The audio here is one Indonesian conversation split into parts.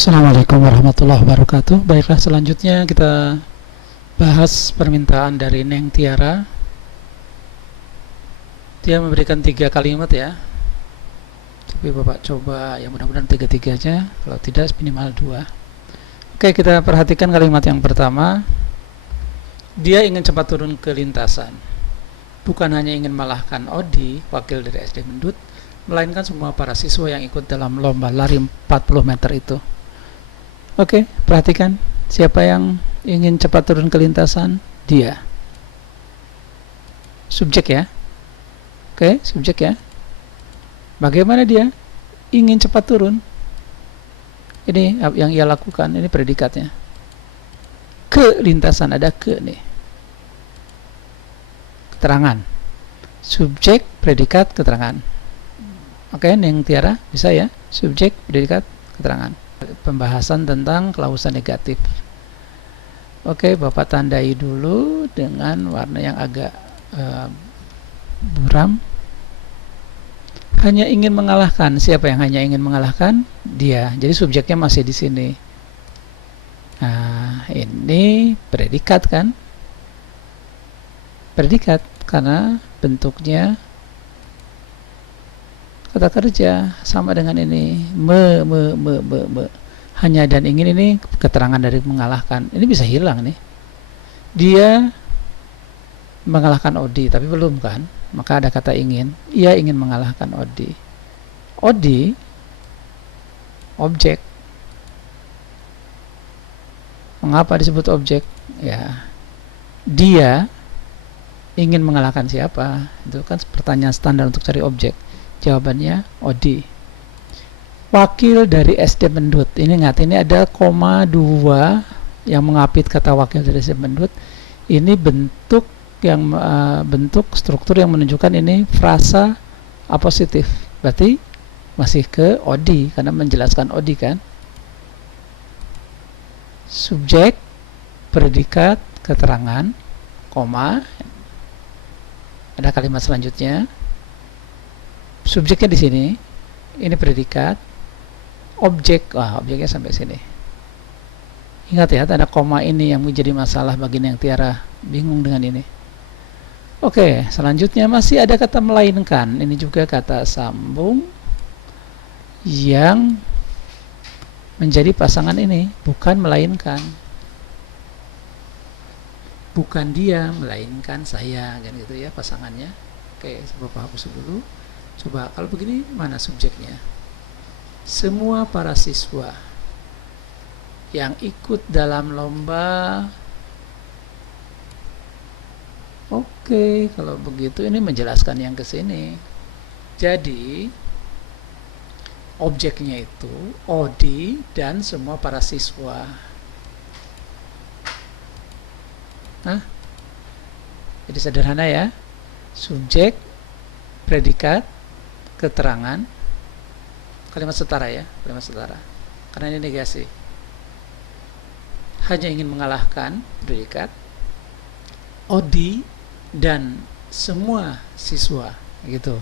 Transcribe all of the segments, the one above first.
Assalamualaikum warahmatullahi wabarakatuh. Baiklah, selanjutnya kita bahas permintaan dari Neng Tiara. Dia memberikan 3 kalimat ya, tapi Bapak coba ya mudah-mudahan 3-3 aja, kalau tidak minimal 2. Oke, kita perhatikan kalimat yang pertama. Dia ingin cepat turun ke lintasan. Bukan hanya ingin mengalahkan Odi, wakil dari SD Mendut, melainkan semua para siswa yang ikut dalam lomba lari 40 meter itu. Oke, perhatikan. Siapa yang ingin cepat turun ke lintasan? Dia. Subjek ya. Oke, subjek ya. Bagaimana dia ingin cepat turun? Ini yang ia lakukan, ini predikatnya. Ke lintasan, ada ke nih. Keterangan. Subjek, predikat, keterangan. Oke, Neng Tiara, bisa ya? Subjek, predikat, keterangan. Pembahasan tentang klausa negatif. Oke, Bapak tandai dulu dengan warna yang agak buram. Hanya ingin mengalahkan. Siapa yang hanya ingin mengalahkan? Dia. Jadi subjeknya masih di sini. Nah, ini predikat kan? Predikat karena bentuknya kata kerja sama dengan ini me. Hanya dan ingin ini keterangan dari mengalahkan. Ini bisa hilang nih. Dia mengalahkan Odi tapi belum kan, maka ada kata ingin. Ia ingin mengalahkan Odi. Odi objek. Mengapa disebut objek? Ya, dia ingin mengalahkan siapa? Itu kan pertanyaan standar untuk cari objek. Jawabannya Odi. Wakil dari SD Mendut. Ini ingat, ini ada koma 2 yang mengapit kata wakil dari SD Mendut. Ini bentuk yang bentuk struktur yang menunjukkan ini frasa apositif. Berarti masih ke Odi karena menjelaskan Odi kan. Subjek, predikat, keterangan, koma. Ada kalimat selanjutnya. Subjeknya di sini, ini predikat, objek, objeknya sampai sini. Ingat ya, tanda koma ini yang menjadi masalah bagi Neng Tiara, bingung dengan ini. Oke, selanjutnya masih ada kata melainkan. Ini juga kata sambung yang menjadi pasangan ini, bukan melainkan. Bukan dia, melainkan saya, kan gitu ya pasangannya. Oke, coba hapus dulu. Coba kalau begini mana subjeknya? Semua para siswa yang ikut dalam lomba. Oke, kalau begitu ini menjelaskan yang ke sini. Jadi objeknya itu Odi dan semua para siswa. Jadi sederhana ya. Subjek, predikat, keterangan, kalimat setara ya, kalimat setara. Karena ini negasi. Hanya ingin mengalahkan, predikat, Odi dan semua siswa gitu.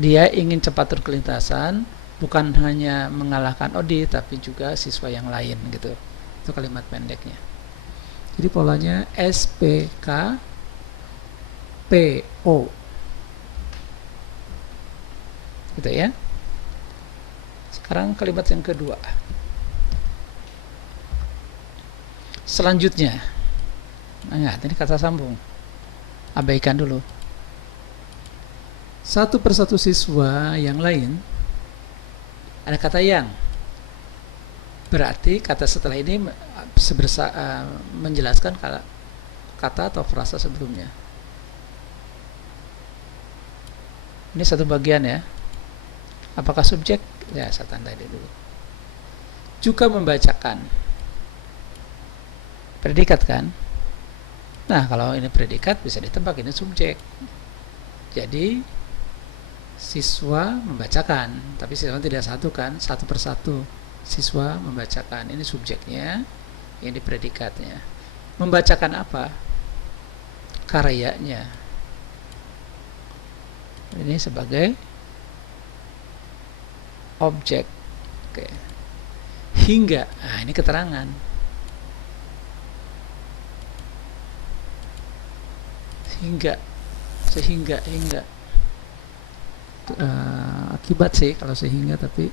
Dia ingin cepat turun ke lintasan, bukan hanya mengalahkan Odi tapi juga siswa yang lain gitu. Itu kalimat pendeknya. Jadi polanya SPK PO. Gitu ya. Sekarang kalimat yang kedua. Selanjutnya. Nah, ini kata sambung. Abaikan dulu. Satu persatu siswa yang lain ada kata yang. Berarti kata setelah ini menjelaskan kata atau frasa sebelumnya. Ini satu bagian ya. Apakah subjek? Ya, saya tandai dulu. Juga membacakan. Predikat kan? Nah, kalau ini predikat bisa ditebak ini subjek. Jadi siswa membacakan, tapi siswa tidak satu kan, satu persatu. Siswa membacakan. Ini subjeknya, ini predikatnya. Membacakan apa? Karyanya. Ini sebagai objek. Oke. Hingga, nah ini keterangan. Hingga, sehingga, hingga. Akibat sih kalau sehingga, tapi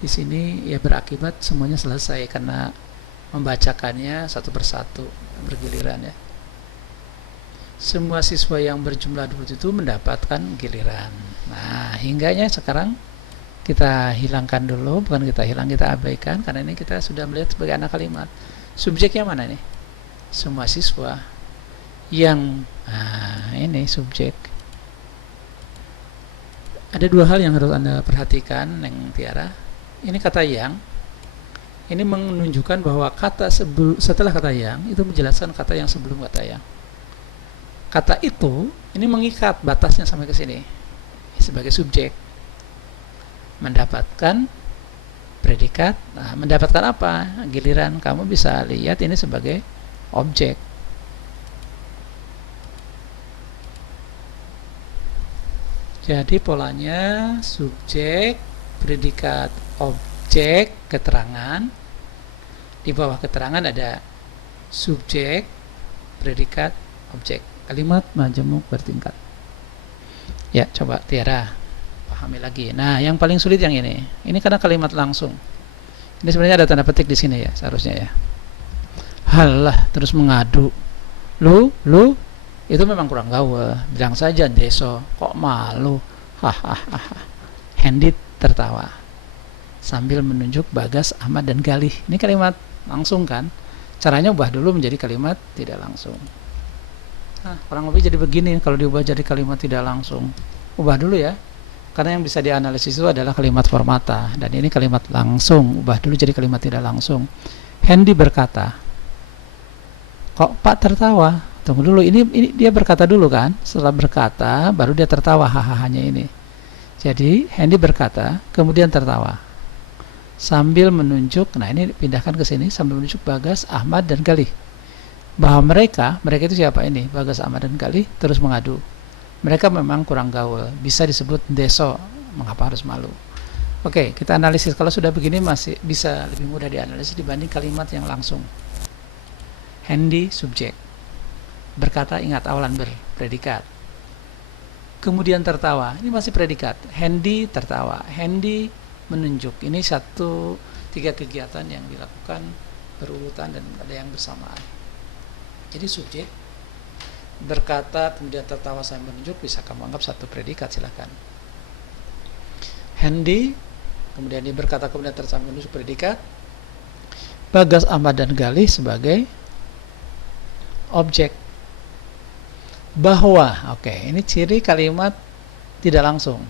di sini ya berakibat semuanya selesai karena membacakannya satu persatu bergiliran ya. Semua siswa yang berjumlah 20 itu mendapatkan giliran. Nah, hingganya sekarang kita hilangkan dulu, bukan kita hilang, kita abaikan karena ini kita sudah melihat sebagai anak kalimat. Subjeknya mana nih? Semua siswa yang ini subjek. Ada dua hal yang harus Anda perhatikan, Neng Tiara. Ini kata yang. Ini menunjukkan bahwa kata setelah kata yang itu menjelaskan kata yang sebelum kata yang. Kata itu ini mengikat batasnya sampai ke sini sebagai subjek. Mendapatkan predikat. Nah, mendapatkan apa? Giliran. Kamu bisa lihat ini sebagai objek. Jadi polanya subjek, predikat, objek, keterangan. Di bawah keterangan ada subjek, predikat, objek. Kalimat majemuk bertingkat. Ya, coba Tiara pahami lagi. Nah, yang paling sulit yang ini. Ini karena kalimat langsung. Ini sebenarnya ada tanda petik di sini ya, seharusnya ya. Halah, terus mengadu. Lu itu memang kurang gaul. Bilang saja Deso, kok malu. Hahaha. Hendy tertawa sambil menunjuk Bagas, Ahmad dan Galih. Ini kalimat langsung kan? Caranya ubah dulu menjadi kalimat tidak langsung. Nah, kurang lebih jadi begini kalau diubah jadi kalimat tidak langsung. Ubah dulu ya. Karena yang bisa dianalisis itu adalah kalimat formata dan ini kalimat langsung. Ubah dulu jadi kalimat tidak langsung. Hendy berkata, kok Pak tertawa? Tunggu dulu, ini dia berkata dulu kan? Setelah berkata, baru dia tertawa, hahahanya ini. Jadi, Hendy berkata, kemudian tertawa. Sambil menunjuk, nah ini pindahkan ke sini, sambil menunjuk Bagas, Ahmad, dan Galih. Bahwa mereka itu siapa ini? Bagas, Ahmad, dan Galih, terus mengadu. Mereka memang kurang gaul, bisa disebut Deso, mengapa harus malu? Oke, kita analisis. Kalau sudah begini masih bisa lebih mudah dianalisis dibanding kalimat yang langsung. Hendy, subjek. Berkata, ingat awalan berpredikat. Kemudian tertawa, ini masih predikat. Hendy tertawa, Hendy menunjuk. Ini 3 kegiatan yang dilakukan berurutan dan ada yang bersamaan. Jadi subjek berkata kemudian tertawa sambil menunjuk bisa kamu anggap satu predikat, silakan. Hendy kemudian dia berkata kemudian tertawa menunjuk predikat. Bagas, Ahmad, dan Galih sebagai objek. Bahwa, oke, ini ciri kalimat tidak langsung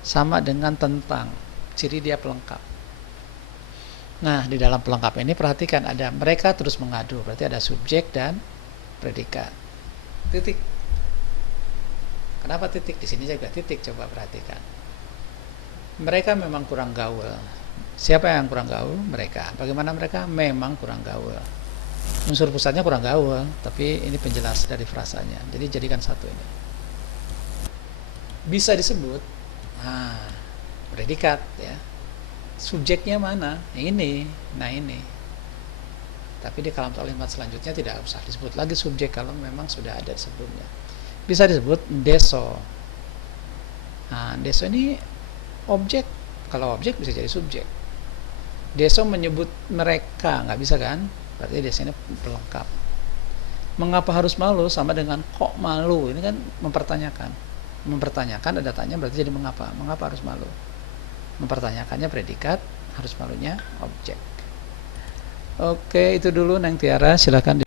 sama dengan tentang, ciri dia pelengkap. Nah, di dalam pelengkap ini perhatikan ada mereka terus mengadu, berarti ada subjek dan predikat. Titik. Kenapa titik? Di sini juga titik, coba perhatikan. Mereka memang kurang gaul. Siapa yang kurang gaul? Mereka. Bagaimana mereka? Memang kurang gaul. Unsur pusatnya kurang gaul, tapi ini penjelas dari frasanya. Jadi jadikan satu ini. Bisa disebut predikat ya. Subjeknya mana? Ini. Nah ini. Tapi di kalimat selanjutnya tidak usah disebut lagi subjek kalau memang sudah ada sebelumnya. Bisa disebut Deso. Nah, Deso ini objek. Kalau objek bisa jadi subjek. Deso menyebut mereka, nggak bisa kan? Berarti di sini pelengkap. Mengapa harus malu sama dengan kok malu? Ini kan mempertanyakan. Mempertanyakan ada tanya berarti jadi mengapa? Mengapa harus malu? Mempertanyakannya predikat, harus malunya objek. Oke, itu dulu Neng Tiara, silakan.